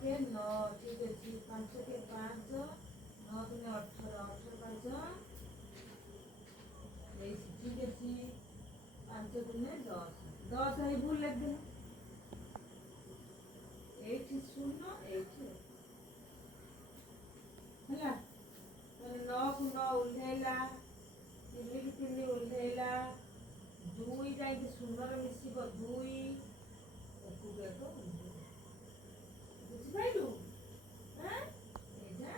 কে 9 ঠিক আছে 5 কে 5 9 দুনে 18 18 5 এই ঠিক আছে 5 দুনে 10 10 এই ভুল লিখ দিন এইটি 0 এইটি ହେଲା ମାନେ 9 କୁ 9 ଉଲ୍ହେଇଲା 3 କି 3 ଉଲ୍ହେଇଲା 2 ଯାଇକି ଶୂନରେ ମିଶିବ 2 ଏକୁ ଏକ ବୁଝିପାରିଲୁ ଆଁ ଏଇଟା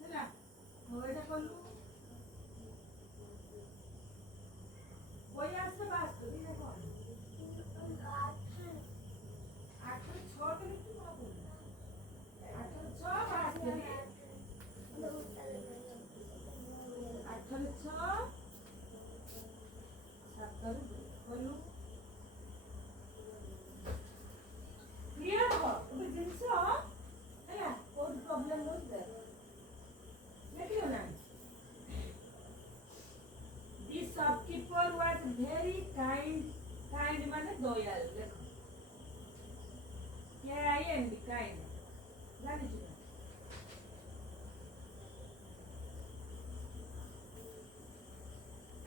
ହେଲା ହଉ ଏଇଟା କଲୁ ବହି ଆସେ ବାସ ଦିନେ କଣ 8 ରେ 6 କେ ଲିଖି କଣ କରୁ 8 ରେ 6 ବାସ କରି 8 ରେ 6 7 ରେ 2 କଲୁ କ୍ଲିୟର ହବ ଗୋଟେ ଜିନିଷ ହେଲା କୋଉ ପ୍ରୋବ୍ଲେମ ହଉଛି ଦେଖ ଦେଖିଲ ନା The shopkeeper was very kind ମାନେ ଦୟାଳୁ ଦେଖ KIND kind